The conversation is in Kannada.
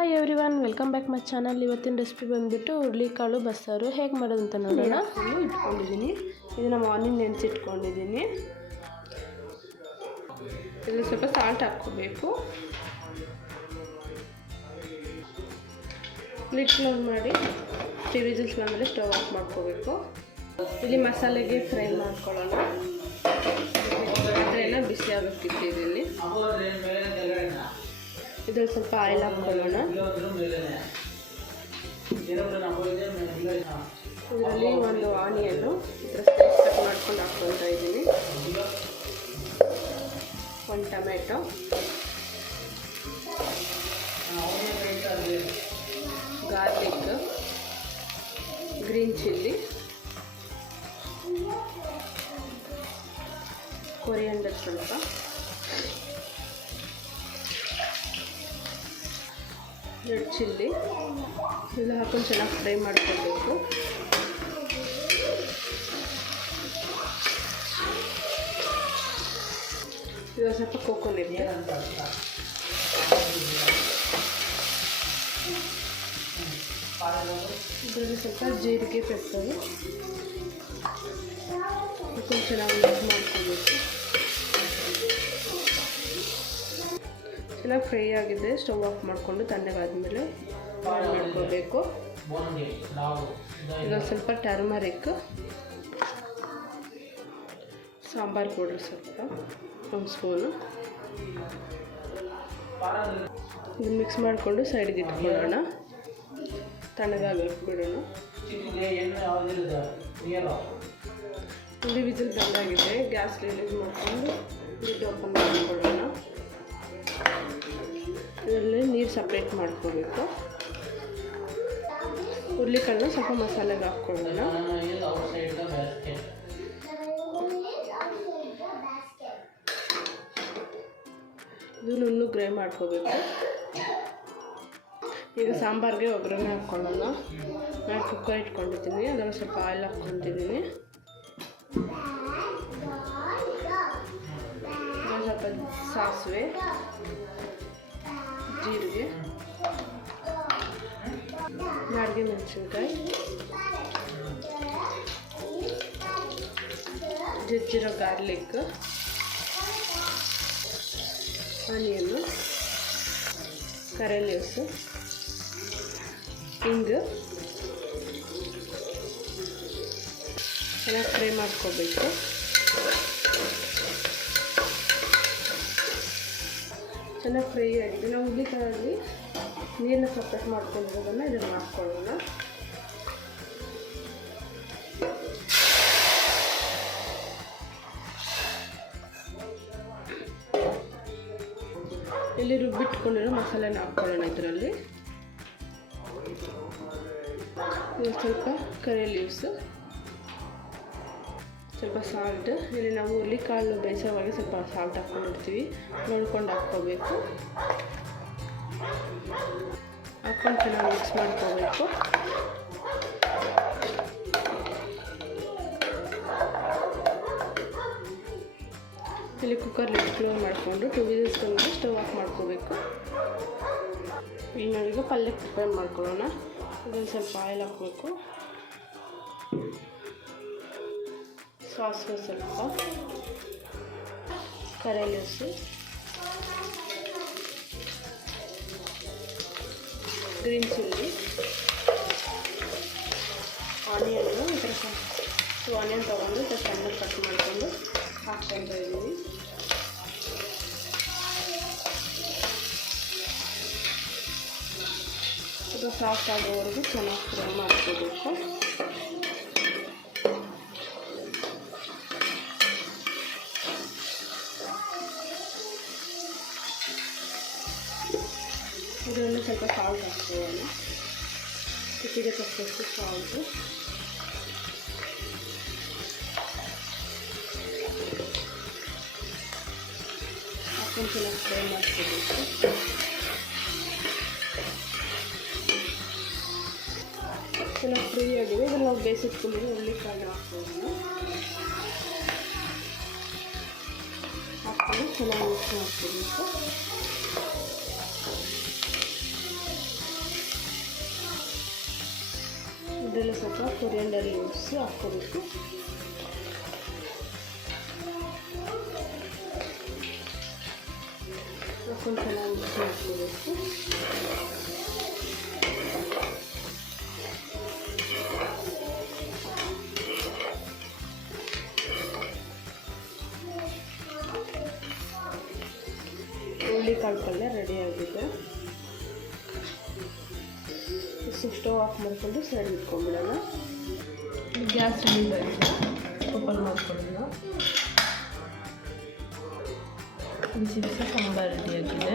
Hi everyone, welcome back my channel. ಇವತ್ತಿನ ರೆಸಿಪಿ ಬಂದುಬಿಟ್ಟು ಹುರುಳಿಕಾಳು ಬಸ್ಸಾರು ಹೇಗೆ ಮಾಡೋದು ಅಂತ ನೋಡೋಣ. ಇಟ್ಕೊಂಡಿದ್ದೀನಿ, ಇದನ್ನು ಮಾರ್ನಿಂಗ್ ನೆನೆಸಿಟ್ಕೊಂಡಿದ್ದೀನಿ. ಇದರಲ್ಲಿ ಸ್ವಲ್ಪ ಸಾಲ್ಟ್ ಹಾಕ್ಕೋಬೇಕು. ಲಿಡ್ ಕ್ಲೋಸ್ ಮಾಡಿ 3 ವಿಸಿಲ್ಸ್ ಬಂದಮೇಲೆ ಸ್ಟವ್ ಆಫ್ ಮಾಡ್ಕೋಬೇಕು. ಇಲ್ಲಿ ಮಸಾಲೆಗೆ ಫ್ರೈ ಮಾಡ್ಕೊಳ್ಳೋಣ. ಎಲ್ಲ ಬಿಸಿ ಆಗೋಕ್ಕಿತ್ತು. ಇದರಲ್ಲಿ ಸ್ವಲ್ಪ ಆಯಿಲ್ ಹಾಕ್ಕೊಳ್ಳೋಣ. ಇದರಲ್ಲಿ ಒಂದು ಆನಿಯನ್ನು ಕಟ್ ಮಾಡ್ಕೊಂಡು ಹಾಕ್ಕೊಳ್ತಾ ಇದ್ದೀನಿ. ಒಂದು tomato, garlic, green chilli, coriander ಸ್ವಲ್ಪ, ರೆಡ್ ಚಿಲ್ಲಿ ಎಲ್ಲ ಹಾಕೊಂಡು ಚೆನ್ನಾಗಿ ಫ್ರೈ ಮಾಡ್ಕೊಳ್ಬೇಕು. ಇದು ಸ್ವಲ್ಪ ಕೋಕೋನಟ್, ಇದರಲ್ಲಿ ಸ್ವಲ್ಪ ಜೀರಿಗೆ ಪೆಪ್ಪರು ಹಾಕೊಂಡು ಚೆನ್ನಾಗಿ ಮಿಕ್ಸ್ ಮಾಡ್ಕೊಳ್ಬೇಕು. ಚೆನ್ನಾಗಿ ಫ್ರೈ ಆಗಿದೆ. ಸ್ಟವ್ ಆಫ್ ಮಾಡಿಕೊಂಡು ತಣ್ಣಗಾದ್ಮೇಲೆ ಆನ್ ಮಾಡ್ಕೋಬೇಕು. ಇದೊಂದು ಸ್ವಲ್ಪ ಟರ್ಮರಿಕ್, ಸಾಂಬಾರು ಪೌಡರ್ ಸ್ವಲ್ಪ 1 ಸ್ಪೂನು, ಇದು ಮಿಕ್ಸ್ ಮಾಡಿಕೊಂಡು ಸೈಡ್ಗೆ ಇಟ್ಕೊಳ್ಳೋಣ. ತಣ್ಣಗಾಗಕ್ಕೆ ಬಿಡೋಣ. ಇಲ್ಲಿ ವಿಸಿಲ್ ಬಂದಾಗಿದೆ. ಗ್ಯಾಸ್ ರಿಲೀಸ್ ಮಾಡಿಕೊಂಡು ಲಿಡ್ ಓಪನ್ ಮಾಡಿಕೊಳ್ಳೋಣ. ಇದರಲ್ಲಿ ನೀರು ಸಪ್ರೇಟ್ ಮಾಡ್ಕೋಬೇಕು. ಹುರುಳಿಕಾಳನ್ನ ಸ್ವಲ್ಪ ಮಸಾಲೆಗೆ ಹಾಕ್ಕೊಳ್ಳೋಣ. ಇದು ನುಣ್ಣು ಗ್ರೈ ಮಾಡ್ಕೋಬೇಕು. ಈಗ ಸಾಂಬಾರಿಗೆ ಒಗ್ಗರಣೆ ಹಾಕ್ಕೊಳ್ಳೋಣ. ನಾನು ಕುಕ್ಕರ್ ಇಟ್ಕೊಂಡಿದ್ದೀನಿ, ಅದರಲ್ಲಿ ಸ್ವಲ್ಪ ಆಯಿಲ್ ಹಾಕ್ಕೊತಿದ್ದೀನಿ. ಸ್ವಲ್ಪ ಸಾಸಿವೆ, ಜೀರಿಗೆ, ಬ್ಯಾಡಗಿ ಮೆಣಸಿನ್ಕಾಯಿ, ಜಜ್ಜಿರೋ ಗಾರ್ಲಿಕ್, ಆನಿಯನ್ನು, ಕರಿ ಲೀವ್ಸು, ಹಿಂಗು ಚೆನ್ನಾಗಿ ಫ್ರೈ ಮಾಡ್ಕೋಬೇಕು. ಚೆನ್ನಾಗಿ ಫ್ರೈ ಆಗಿದೆ. ನಾವು ಹುರುಳಿಕಾಳಲ್ಲಿ ನೀರನ್ನ ಸಪ್ರೇಟ್ ಮಾಡ್ಕೊಂಡಿರೋದನ್ನು ಇದನ್ನು ಹಾಕ್ಕೊಳ್ಳೋಣ. ಇಲ್ಲಿ ರುಬ್ಬಿಟ್ಕೊಂಡಿರೋ ಮಸಾಲೆನ ಹಾಕ್ಕೊಳ್ಳೋಣ. ಇದರಲ್ಲಿ ಇದು ಸ್ವಲ್ಪ ಕರಿ ಲೀವ್ಸು, ಸ್ವಲ್ಪ ಸಾಲ್ಟ್. ಇಲ್ಲಿ ನಾವು ಹುರುಳಿಕಾಳು ಬೇಯಿಸೋವಾಗ ಸ್ವಲ್ಪ ಸಾಲ್ಟ್ ಹಾಕ್ಕೊಂಡಿರ್ತೀವಿ, ನೋಡ್ಕೊಂಡು ಹಾಕ್ಕೋಬೇಕು. ಹಾಕ್ಕೊಂಡು ಚೆನ್ನಾಗಿ ಮಿಕ್ಸ್ ಮಾಡ್ಕೋಬೇಕು. ಇಲ್ಲಿ ಕುಕ್ಕರ್ ಲಿಡ್ ಕ್ಲೋಸ್ ಮಾಡಿಕೊಂಡು 2 ವಿಸಿಲ್ಸ್ ಬಂದು ಸ್ಟವ್ ಆಫ್ ಮಾಡ್ಕೋಬೇಕು. ಈಗ ಪಲ್ಯ ಪ್ರಿಪೇರ್ ಮಾಡ್ಕೊಳ್ಳೋಣ. ಇದೊಂದು ಸ್ವಲ್ಪ ಆಯಿಲ್ ಹಾಕಬೇಕು, ಸಾಸಿವೆ ಸ್ವಲ್ಪ, ಕರಿ ಲೀವ್ಸು, ಗ್ರೀನ್ ಚಿಲ್ಲಿ, ಆನಿಯನ್ನು ಈ ಥರ ಆನಿಯನ್ ತೊಗೊಂಡು ಈ ಥರ ಸಣ್ಣ ಕಟ್ ಮಾಡಿಕೊಂಡು ಹಾಕ್ಕೊಳ್ತಾ ಇದ್ದೀವಿ. ಇದು ಸಾಫ್ಟ್ ಆಗೋವರೆಗೂ ಚೆನ್ನಾಗಿ ಫ್ರೈ ಮಾಡ್ಕೋಬೇಕು. ಇದರಲ್ಲಿ ಸ್ವಲ್ಪ ಸಾಲ್ಟ್ ಹಾಕ್ಕೊಳ್ಳೋಣ. ರುಚಿಗೆ ತಕ್ಕಷ್ಟು ಸಾಲ್ಟು, ಹಾಕೊಂಡು ಚೆನ್ನಾಗಿ ಫ್ರೈ ಮಾಡ್ಕೋಬೇಕು. ಚೆನ್ನಾಗಿ ಫ್ರೈ ಆಗಿದೆ. ಇದನ್ನು ನಾವು ಬೇಯಿಸಿಟ್ಕೊಂಡು ಹುರುಳಿಕಾಳು ಹಾಕ್ಕೊಳ್ಳೋಣ. ಹಾಕ್ಕೊಂಡು ಚೆನ್ನಾಗಿ ಮಿಕ್ಸ್ ಮಾಡ್ಕೋಬೇಕು. ಇದರಲ್ಲಿ ಸ್ವಲ್ಪ ಕೊರಿಯಂಡರ್ ಲೀವ್ಸ್ ಹಾಕ್ಕೋಬೇಕು. ಸ್ವಲ್ಪ ಚೆನ್ನಾಗಿ ಮಿಕ್ಸ್ ಮಾಡ್ಕೋಬೇಕು. ಹುರುಳಿಕಾಳು ಪಲ್ಯ ರೆಡಿ ಆಗಿದೆ. ಸ್ಟವ್ ಆಫ್ ಮಾಡಿಕೊಂಡು ಸೈಡ್ ಇಟ್ಕೊಂಡ್ಬಿಡೋಣ. ಗ್ಯಾಸ್ ಓಪನ್ ಮಾಡ್ಕೊಳ್ಳೋಣ. ಬಿಸಿ ಬಿಸಿ ಸಾಂಬಾರು ರೆಡಿಯಾಗಿದೆ.